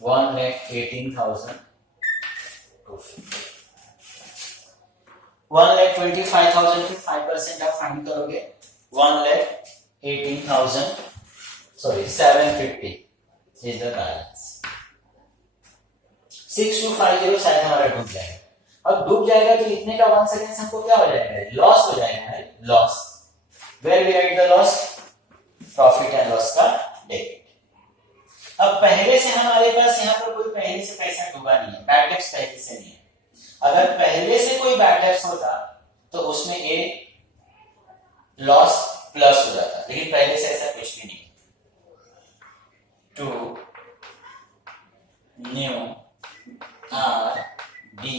1,18,250 1,25,000 के 5% आप फाइंड करोगे 750 इज द बैलेंस। 6250 शायद हमारा डूब जाएगा। अब डूब जाएगा तो लिखने का 1 सेकेंड हमको क्या हो जाएगा, लॉस हो जाएगा, loss. Where we write the loss, profit and loss का डेबिट। अब पहले से हमारे पास यहाँ पर कोई पहले से पैसा डूबा नहीं है, बैड डेब्ट्स पहले से नहीं है। अगर पहले से कोई बैड डेब्ट्स होता तो उसमें ए लॉस प्लस हो जाता, लेकिन पहले से ऐसा कुछ भी नहीं। To new R D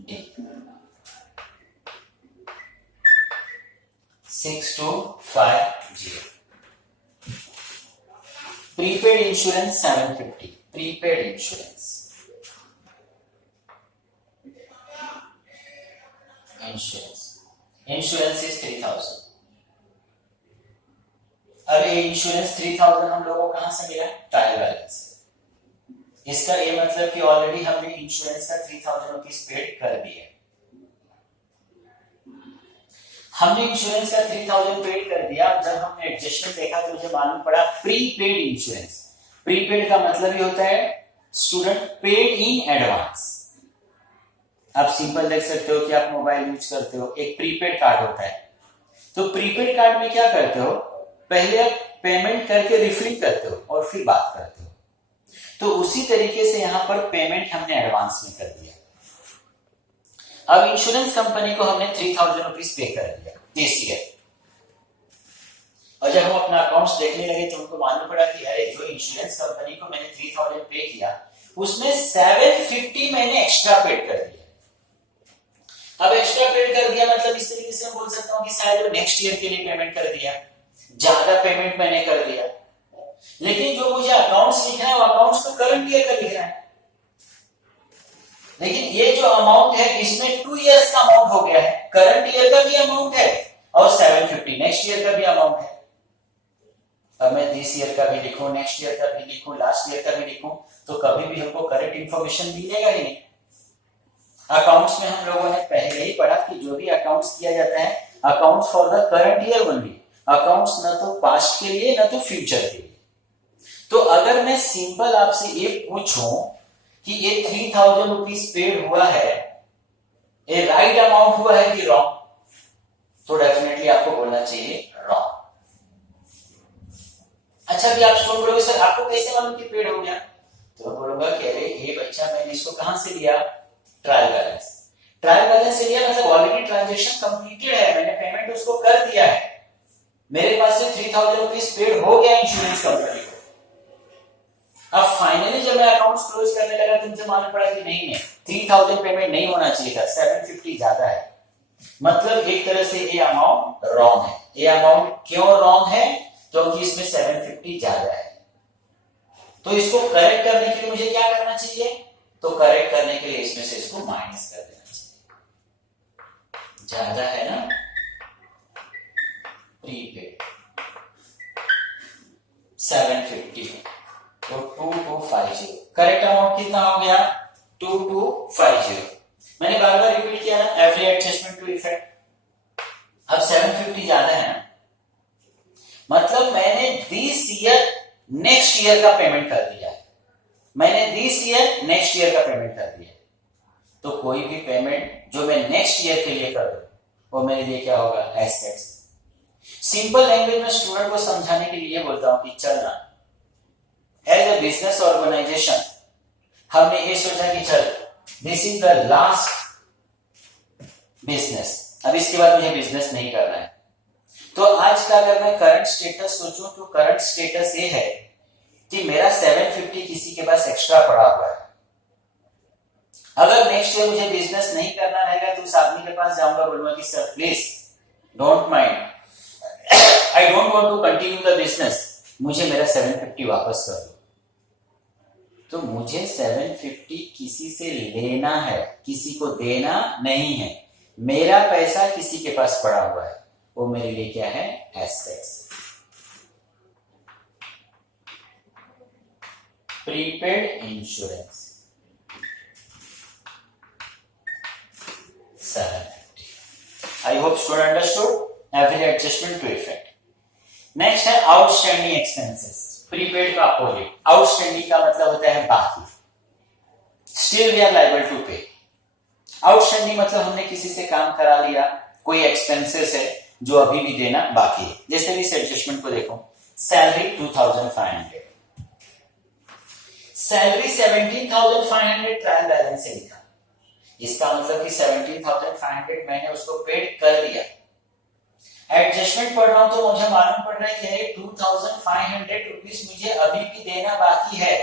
D 6250 prepaid insurance 750 prepaid insurance insurance is 3000। अब ये इंश्योरेंस 3000 हम लोगों को कहां से मिला, ट्रायल बैलेंस से। इसका ये मतलब कि ऑलरेडी हमने इंश्योरेंस का 3000 रुपीज पेड कर दिया। हमने इंश्योरेंस का 3000 पेड कर दिया। जब हमने एडजस्टमेंट देखा तो मुझे मालूम पड़ा प्रीपेड इंश्योरेंस। प्रीपेड का मतलब ये होता है स्टूडेंट पेड इन एडवांस। आप सिंपल देख सकते हो कि आप मोबाइल यूज करते हो, एक प्रीपेड कार्ड होता है। तो प्रीपेड कार्ड में क्या करते हो, पहले आप पेमेंट करके रिफिल करते हो और फिर बात करते हो। तो उसी तरीके से यहां पर पेमेंट हमने एडवांस में कर दिया। अब इंश्योरेंस कंपनी को हमने 3000 रुपीज पे कर दिया दिस ईयर। और जब हम अपना अकाउंट्स देखने लगे तो हमको मालूम पड़ा कि अरे जो इंश्योरेंस कंपनी को मैंने 3000 पे किया उसमें 750 मैंने एक्स्ट्रा पेड कर दिया। अब एक्स्ट्रा पेड कर दिया मतलब इस तरीके से मैं बोल सकता हूं कि शायद नेक्स्ट ईयर के लिए पेमेंट कर दिया, ज्यादा पेमेंट मैंने कर दिया। लेकिन जो मुझे अकाउंट्स लिखना है वो अकाउंट्स तो करंट ईयर का लिख रहा है। लेकिन ये जो अमाउंट है इसमें 2 इयर्स का अमाउंट हो गया है, करंट ईयर का भी अमाउंट है और 750 नेक्स्ट ईयर का भी अमाउंट है। अब मैं दिस ईयर का भी लिखूं, नेक्स्ट ईयर का भी लिखूं, लास्ट ईयर का भी लिखूं तो कभी भी हमको करेक्ट इंफॉर्मेशन मिलेगा ही नहीं। अकाउंट्स में हम लोगों ने पहले ही पढ़ा कि जो भी अकाउंट्स किया जाता है accounts for the current year only, accounts ना तो पास्ट के लिए ना तो फ्यूचर के लिए। तो अगर मैं सिंपल आपसे ये पूछूं कि ये 3000 रुपीज पेड हुआ है, ये राइट अमाउंट हुआ है कि रॉन्ग, तो डेफिनेटली आपको बोलना चाहिए रॉन्ग। अच्छा भी आप स्टूडेंट बोलोगे सर आपको कैसे मालूम कि पेड हो गया, तो बोलूंगा कि अरे ये बच्चा मैंने इसको कहां से लिया, ट्रायल बैलेंस। ट्रायल बैलेंस से लिया मतलब ऑलरेडी ट्रांजैक्शन कंप्लीटेड है, मैंने पेमेंट उसको कर दिया है, मेरे पास से 3000 रुपीज पेड हो गया इंश्योरेंस कंपनी को। अब फाइनली जब मैं अकाउंट्स क्लोज करने लगा तो मुझे मालूम पड़ा कि नहीं 3000 पेमेंट नहीं होना चाहिए था, 750 ज्यादा है। मतलब एक तरह से ये अमाउंट रॉन्ग है। ये अमाउंट क्यों रॉन्ग है, क्योंकि इसमें 750 ज्यादा है। तो इसको करेक्ट करने के लिए मुझे क्या करना चाहिए, तो करेक्ट करने के लिए इसमें से इसको माइनस कर देना चाहिए। ज्यादा है ना प्रीपेड 750 तो 2250, करेक्ट अमाउंट कितना हो गया 2250। मैंने बार बार रिपीट किया ना, एवरी एडजस्टमेंट टू इफेक्ट। अब 750 ज्यादा है ना, मतलब मैंने दिस ईयर नेक्स्ट ईयर का पेमेंट कर दिया है, मैंने दिस ईयर नेक्स्ट ईयर का पेमेंट कर दिया। तो कोई भी पेमेंट जो मैं नेक्स्ट ईयर के लिए कर दूं वो मेरे लिए क्या होगा, एसेट्स। सिंपल लैंग्वेज में स्टूडेंट को समझाने के लिए बोलता हूं कि चलना एज अ बिजनेस ऑर्गेनाइजेशन हमने ये सोचा कि चल this is the last business, अब इसके बाद मुझे बिजनेस नहीं करना है। तो आज का अगर मैं करंट स्टेटस सोचूं तो करंट स्टेटस ये है कि मेरा 750 किसी के पास एक्स्ट्रा पड़ा हुआ है। अगर नेक्स्ट ईयर मुझे बिजनेस नहीं करना रहेगा तो उस आदमी के पास जाऊंगा, बोलूंगा कि sir please don't mind, I don't want to continue the business, मुझे मेरा 750 वापस कर दो। तो मुझे 750 किसी से लेना है, किसी को देना नहीं है। मेरा पैसा किसी के पास पड़ा हुआ है, वो मेरे लिए क्या है, assets. Prepaid insurance 750. I hope student understood every adjustment to effect. Next है आउटस्टैंडिंग एक्सपेंसेस. प्रीपेड का अपोजिट. आउटस्टैंडिंग का मतलब होता है बाकी. Still we are liable to pay. Outstanding मतलब हमने किसी से काम करा लिया, कोई एक्सपेंसेस है जो अभी भी देना बाकी है. जैसे इस एडजस्टमेंट को देखो. सैलरी 2500, सैलरी 17,500 ट्रायल बैलेंस से लिखा. इसका मतलब कि 17,500 मैंने उसको पेड कर दिया. एडजस्टमेंट पढ़ रहा हूं तो मुझे मालूम पड़ रहा है कि 2,500 रुपीज मुझे अभी भी देना बाकी है.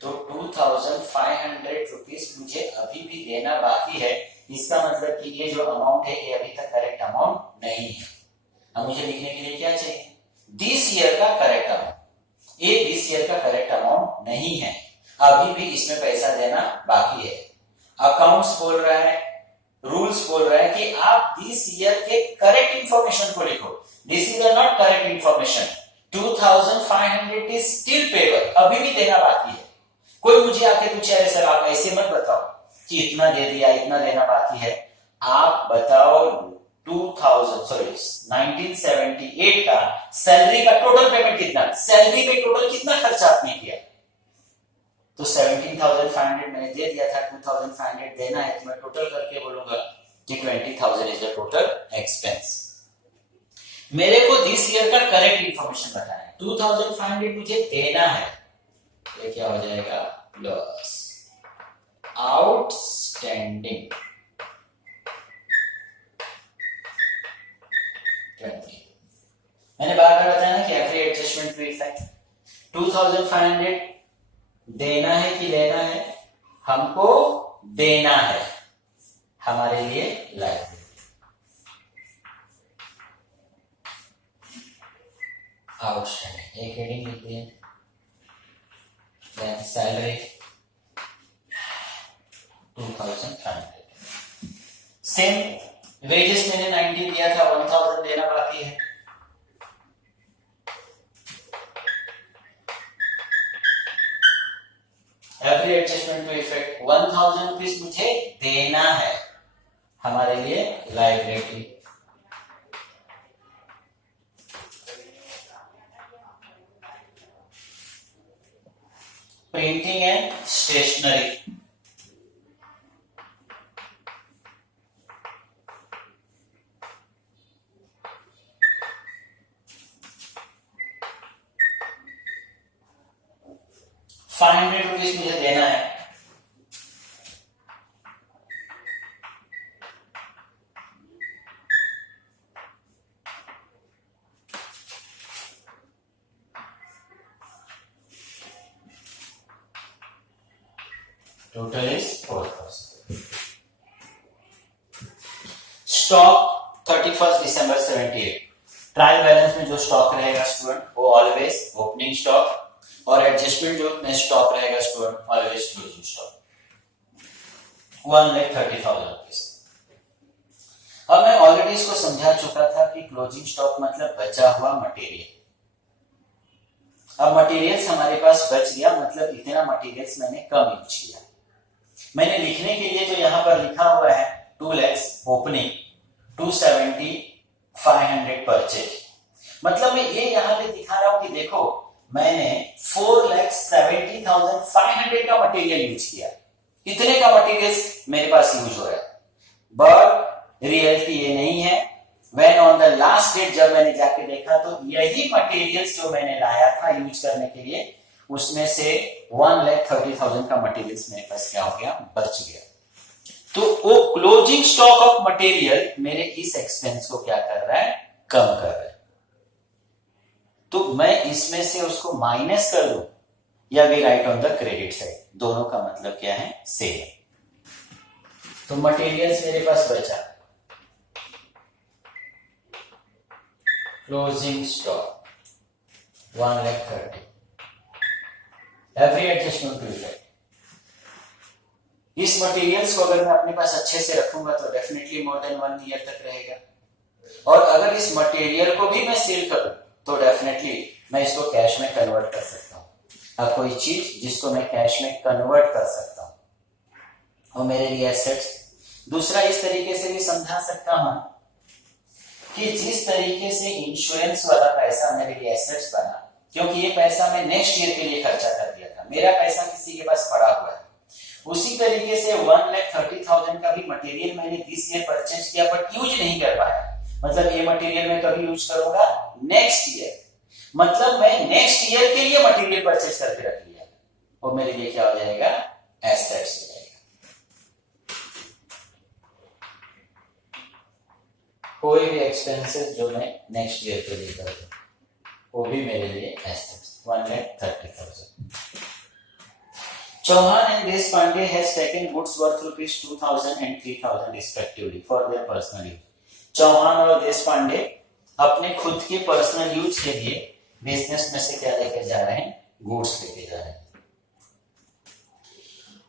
तो 2,500 रुपीज मुझे अभी भी देना बाकी है. इसका मतलब कि ये जो अमाउंट है ये अभी तक करेक्ट अमाउंट नहीं है. अब मुझे लिखने के लिए क्या चाहिए? दिस ईयर का करेक्ट अमाउंट. ये दिस ईयर का करेक्ट अमाउंट नहीं है, अभी भी इसमें पैसा देना बाकी है. अकाउंट्स बोल रहा है, रूल्स बोल रहा है कि आप दिस ईयर के करेक्ट इंफॉर्मेशन को लिखो. This is not correct information. 2,500 is still payable, अभी भी देना बाकी है. कोई मुझे आके पूछे अरे सर आप ऐसे मत बताओ कि इतना दे दिया, इतना देना बाकी है. आप बताओ 1978 का सैलरी का टोटल पेमेंट कितना, सैलरी पे टोटल कितना खर्चा आपने किया. तो 17,500 मैंने दे दिया था, 2,500 देना है तो मैं टोटल करके बोलूंगा कि 20,000 इज द टोटल एक्सपेंस. मेरे को दिस ईयर का करेक्ट इंफॉर्मेशन बताना है. 2,500 मुझे देना है. ये क्या हो जाएगा? लॉस. आउटस्टैंडिंग 20. मैंने बार बार बताया ना कि एवरी एडजस्टमेंट टू इफेक्ट. 2,500 देना है कि लेना है? हमको देना है, हमारे लिए लायबिलिटी. आउटस्टैंडिंग एक हेडिंग लिख दिए. Then salary 2,500. सेम वेजेस मैंने 90 दिया था, 1,000 देना बाकी है. Every adjustment to effect 1,000 rupees मुझे देना है, हमारे लिए liability. Printing and stationery 500 rupees मुझे देना है. Total is 4,000. स्टॉक 31 दिसंबर 78. ट्रायल बैलेंस में जो स्टॉक रहेगा स्टूडेंट वो ऑलवेज ओपनिंग स्टॉक, और एडजस्टमेंट जो में स्टॉक रहेगा student always closing stock. 1,30,000 rupees. अब मैं ऑलरेडी इसको समझा चुका था कि क्लोजिंग स्टॉक मतलब बचा हुआ मटेरियल. अब मटेरियल्स हमारे पास बच गया, मतलब इतना मटेरियल्स मैंने कम यूज किया. मैंने लिखने के लिए जो यहां पर लिखा हुआ है 2 lakhs ओपनिंग, 270,500 परचेज, मतलब मैं ये यहां पे दिखा रहा हूं कि देखो मैंने 4,70,500 का मटेरियल यूज किया. इतने का मटेरियल मेरे पास यूज हो रहा है, बट रियलिटी ये नहीं है. When on the last date जब मैंने जाके देखा तो यही मटेरियल्स जो मैंने लाया था यूज करने के लिए, उसमें से 1,30,000 का मटेरियल्स मेरे पास क्या हो गया, बच गया. तो वो क्लोजिंग स्टॉक ऑफ मटेरियल मेरे इस एक्सपेंस को क्या कर रहा है, कम कर रहा है. तो मैं इसमें से उसको माइनस कर दूं या we write on the credit side, दोनों का मतलब क्या है, सेम. तो मटेरियल्स मेरे पास बचा. Closing stock 1,30,000. Every adjustment to effect. इस मटेरियल्स को अगर मैं अपने पास अच्छे से रखूंगा तो डेफिनेटली मोर देन 1 ईयर तक रहेगा. और अगर इस मटेरियल को भी मैं सेल करूं तो डेफिनेटली मैं इसको कैश में कन्वर्ट कर सकता हूं. कोई चीज जिसको मैं कैश में कन्वर्ट कर सकता हूं और मेरे लिए एसेट्स। दूसरा, इस तरीके से भी समझा सकता हूं कि जिस तरीके से इंश्योरेंस वाला पैसा मेरे लिए एसेट्स बना, क्योंकि ये पैसा मैं नेक्स्ट ईयर के लिए खर्चा कर दिया था, मेरा पैसा किसी के पास पड़ा हुआ है, उसी तरीके से 1,30,000 का भी मटेरियल मैंने दिस ईयर परचेज किया बट यूज नहीं कर पाया। मतलब ये मटेरियल मैं कभी यूज करूंगा नेक्स्ट ईयर। मतलब मैं नेक्स्ट ईयर के लिए मटेरियल परचेज करके रख लिया और मेरे लिए क्या हो जाएगा, एसेट्स हो जाएगा। कोई भी एक्सपेंसेस जो मैं नेक्स्ट ईयर के लिए करूँ वो भी मेरे लिए assets. 1,30,000। Chauhan and Deshpande has taken goods worth rupees 2,000 and 3,000 respectively for their personal use. Chauhan और देशपांडे अपने खुद के पर्सनल यूज के लिए बिजनेस में से क्या लेके जा रहे हैं, गुड्स लेके जा रहे हैं।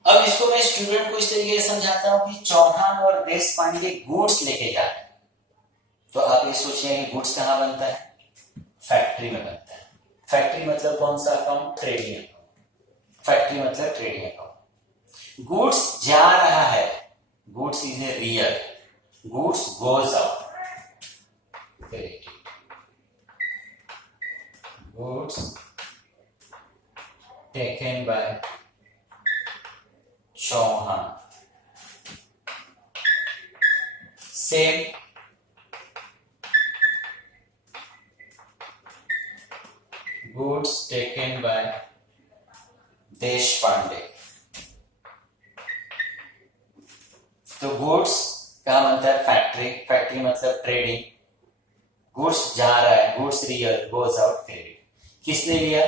अब इसको मैं स्टूडेंट को इस तरीके से समझाता हूं कि चौहान और देशपांडे गुड्स लेके जा रहे हैं, तो आप ये सोचिए कि गुड्स कहां बनता है, फैक्ट्री में बनता है। फैक्ट्री मतलब कौन सा अकाउंट, ट्रेडिंग अकाउंट। फैक्ट्री मतलब ट्रेडिंग अकाउंट। गुड्स जा रहा है, goods is a real, goods goes out, goods taken by Chauhan, same goods taken by Deshpande. तो गुड्स क्या बनता है, फैक्ट्री। फैक्ट्री मतलब ट्रेडिंग। गुड्स जा रहा है, goods real, goes out, credit. किसने लिया,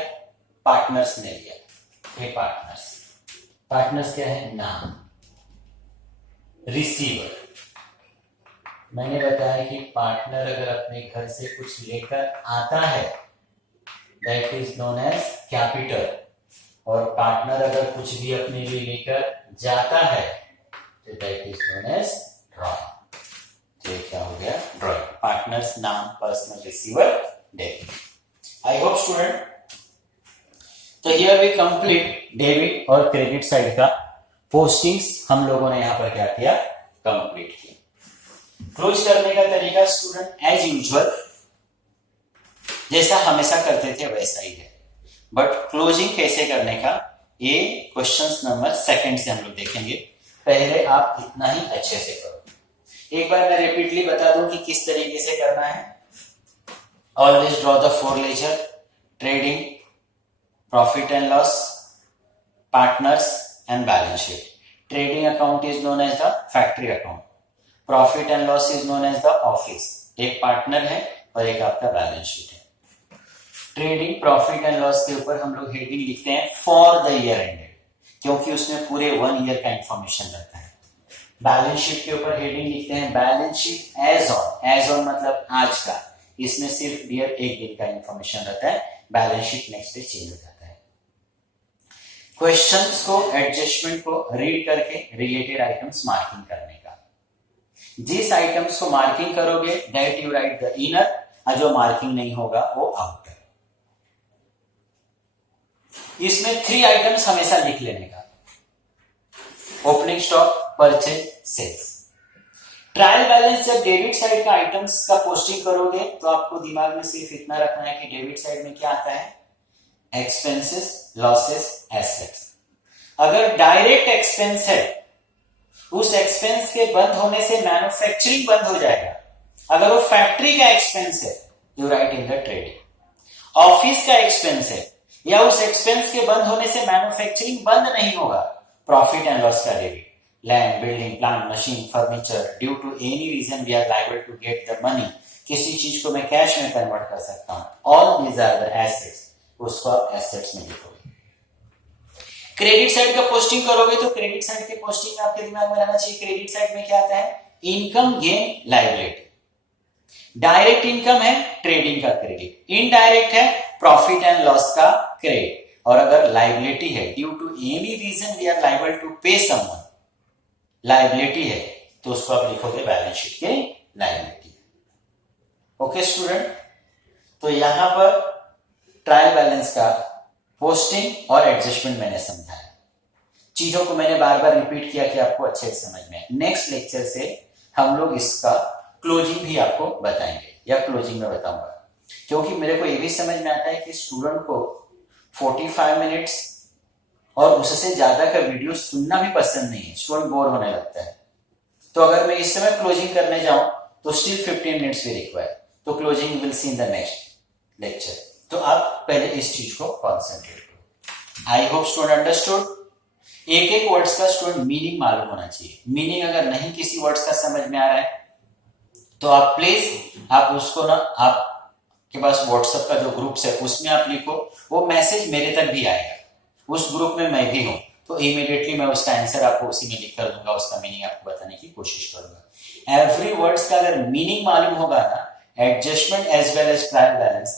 पार्टनर्स ने लिया। ये पार्टनर्स, पार्टनर्स क्या है, नाम। रिसीवर, मैंने बताया कि पार्टनर अगर अपने घर से कुछ लेकर आता है that is known as capital, और पार्टनर अगर कुछ भी अपने लिए लेकर जाता है तो that is known as drawing. तो ये क्या हो गया, ड्रॉइंग। पार्टनर्स, नाम, personal, receiver, debit. I hope student, तो हियर वी कंप्लीट डेबिट और क्रेडिट साइड का पोस्टिंग्स हम लोगों ने यहां पर क्या किया, कंप्लीट किया। क्लोज करने का तरीका स्टूडेंट एज यूजुअल जैसा हमेशा करते थे वैसा ही है, बट क्लोजिंग कैसे करने का ये क्वेश्चंस नंबर सेकंड से हम लोग देखेंगे। पहले आप इतना ही अच्छे से करो। एक बार मैं रिपीटली बता दूं कि किस तरीके से करना है। Always draw the four ledger, trading, profit and loss, partners and balance sheet. Trading account is known as the factory account, profit and loss is known as the office. एक पार्टनर है और एक आपका बैलेंस शीट है। Trading, profit and loss के ऊपर हम लोग हेडिंग लिखते हैं फॉर द ईयर एंडेड, क्योंकि उसमें पूरे 1 ईयर का इंफॉर्मेशन रहता है। बैलेंस शीट के ऊपर हेडिंग लिखते हैं balance sheet as on. As on मतलब आज का, इसमें सिर्फ डियर एक दिन का इंफॉर्मेशन रहता है। Balance sheet next day change हो जाता है। क्वेश्चंस को, एडजस्टमेंट को रीड करके रिलेटेड आइटम्स मार्किंग करने का। जिस आइटम्स को मार्किंग करोगे that you right the inner, और जो मार्किंग नहीं होगा वो आउटर। इसमें 3 आइटम्स हमेशा लिख लेने का, opening stock, purchase, sales. Trial balance जब डेबिट साइड का आइटम्स का पोस्टिंग करोगे तो आपको दिमाग में सिर्फ इतना रखना है कि डेबिट साइड में क्या आता है, एक्सपेंसेस, लॉसेस, एसेट्स। अगर डायरेक्ट एक्सपेंस है, उस एक्सपेंस के बंद होने से मैन्युफैक्चरिंग बंद हो जाएगा। अगर वो फैक्ट्री का एक्सपेंस है, you right in the trading. Office का एक्सपेंस है, या उस एक्सपेंस के बंद होने से मैन्युफैक्चरिंग बंद नहीं होगा, प्रॉफिट एंड लॉस का debit. Land, building, plant, machine, furniture, due to any reason we are liable to get the money. किसी चीज को मैं कैश में कन्वर्ट कर सकता हूं। All these are the assets, उसको आप एसेट्स में लिखोगे। क्रेडिट साइड का पोस्टिंग करोगे तो क्रेडिट साइड के पोस्टिंग में आपके दिमाग में रहना चाहिए क्रेडिट साइड में क्या आता है, income, gain, liability. Direct income है ट्रेडिंग का क्रेडिट, इनडायरेक्ट है प्रॉफिट एंड लॉस का क्रेडिट, और अगर लायबिलिटी है due to any reason we are liable to pay someone, liability है तो उसको आप लिखोगे बैलेंस शीट के लायबिलिटी। ओके स्टूडेंट, तो यहां पर ट्रायल बैलेंस का पोस्टिंग और एडजस्टमेंट मैंने समझाया, चीजों को मैंने बार बार रिपीट किया कि आपको अच्छे से समझ में आए। नेक्स्ट लेक्चर से हम लोग इसका क्लोजिंग भी आपको बताएंगे या क्लोजिंग में बताऊंगा, क्योंकि मेरे को ये भी समझ में आता है कि स्टूडेंट को 45 मिनट्स और उससे ज्यादा का वीडियो सुनना भी पसंद नहीं है, स्टूडेंट बोर होने लगता है। तो अगर मैं इस समय क्लोजिंग करने जाऊं तो स्टिल 15 मिनट्स भी रिक्वायर, तो closing will see in the next lecture. तो आप पहले इस चीज को कॉन्सेंट्रेट करो। आई होप स्टूडेंट अंडरस्टूड। एक एक वर्ड्स का स्टूडेंट मीनिंग मालूम होना चाहिए। मीनिंग अगर नहीं किसी वर्ड्स का समझ में आ रहा है तो आप प्लीज आप उसको ना, आपके पास व्हाट्सएप का जो ग्रुप्स है उसमें आप लिखो, वो मैसेज मेरे तक भी आएगा, उस ग्रुप में मैं भी हूं, तो इमीडिएटली मैं उसका आंसर आपको उसी में लिख कर दूंगा, उसका मीनिंग आपको बताने की कोशिश करूंगा। एवरी वर्ड्स का अगर मीनिंग मालूम होगा ना, adjustment as well as trial balance,